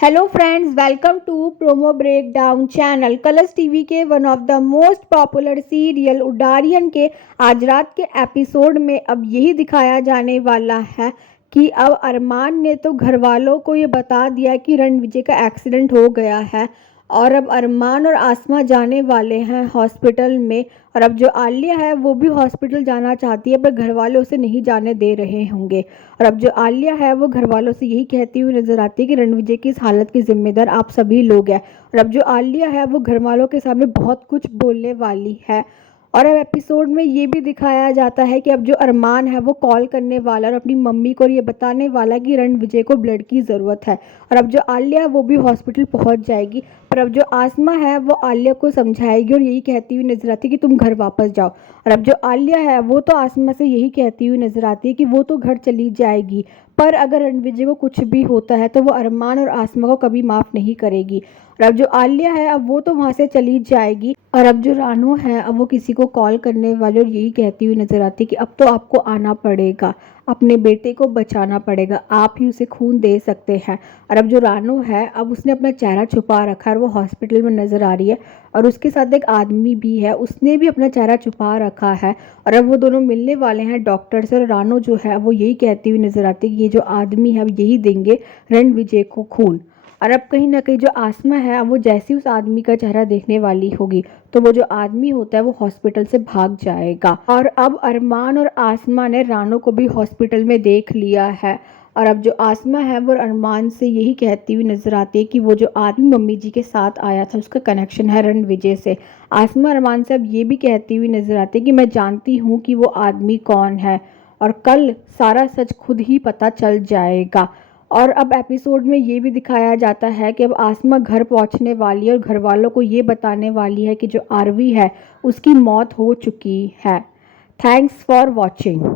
Hello friends, welcome to promo breakdown channel. Colours TV के one of the most popular serial Udaariyaan के आज रात के एपिसोड में अब यही दिखाया जाने वाला है कि अब अरमान ने तो घर वालों को ये बता दिया कि रणविजय का एक्सीडेंट हो गया है और अब अरमान और आसमा जाने वाले हैं हॉस्पिटल में। और अब जो आलिया है वो भी हॉस्पिटल जाना चाहती है, पर घर वाले उसे नहीं जाने दे रहे होंगे। और अब जो आलिया है वो घर वालों से यही कहती हुई नजर आती है कि रणविजय की इस हालत की जिम्मेदार आप सभी लोग हैं। और अब जो आलिया है वो घर वालों के सामने बहुत कुछ बोलने वाली है। और अब एपिसोड में ये भी दिखाया जाता है कि अब जो अरमान है वो कॉल करने वाला और अपनी मम्मी को ये बताने वाला कि रणविजय को ब्लड की ज़रूरत है। और अब जो आलिया है वो भी हॉस्पिटल पहुंच जाएगी। पर अब जो आसमा है वो आलिया को समझाएगी और यही कहती हुई नजर आती है कि तुम घर वापस जाओ। और अब जो आलिया है वो तो आसमा से यही कहती हुई नजर आती है कि वो तो घर चली जाएगी, पर अगर रणविजय को कुछ भी होता है तो वो अरमान और आसमा को कभी माफ़ नहीं करेगी। और अब जो आलिया है अब वो तो वहाँ से चली जाएगी। और अब जो रानू है अब वो किसी को कॉल करने वाली और यही कहती हुई नजर आती है कि अब तो आपको आना पड़ेगा, अपने बेटे को बचाना पड़ेगा, आप ही उसे खून दे सकते हैं। और अब जो रानू है अब उसने अपना चेहरा छुपा रखा है और वो हॉस्पिटल में नज़र आ रही है। और उसके साथ एक आदमी भी है, उसने भी अपना चेहरा छुपा रखा है। और अब वो दोनों मिलने वाले हैं डॉक्टर से। और रानू जो है वो यही कहती हुई नजर आती है कि ये जो आदमी है अब यही देंगे रणविजय को खून। और अब कहीं ना कहीं जो आसमा है अब वो जैसी उस आदमी का चेहरा देखने वाली होगी तो वो जो आदमी होता है वो हॉस्पिटल से भाग जाएगा। और अब अरमान और आसमा ने रानू को भी हॉस्पिटल में देख लिया है। और अब जो आसमा है वो अरमान से यही कहती हुई नजर आती है कि वो जो आदमी मम्मी जी के साथ आया था उसका कनेक्शन है रणविजय से। आसमा अरमान से अब ये भी कहती हुई नजर आती है कि मैं जानती हूँ कि वो आदमी कौन है और कल सारा सच खुद ही पता चल जाएगा। और अब एपिसोड में ये भी दिखाया जाता है कि अब आसमा घर पहुंचने वाली है और घर वालों को ये बताने वाली है कि जो आरवी है उसकी मौत हो चुकी है। Thanks for watching.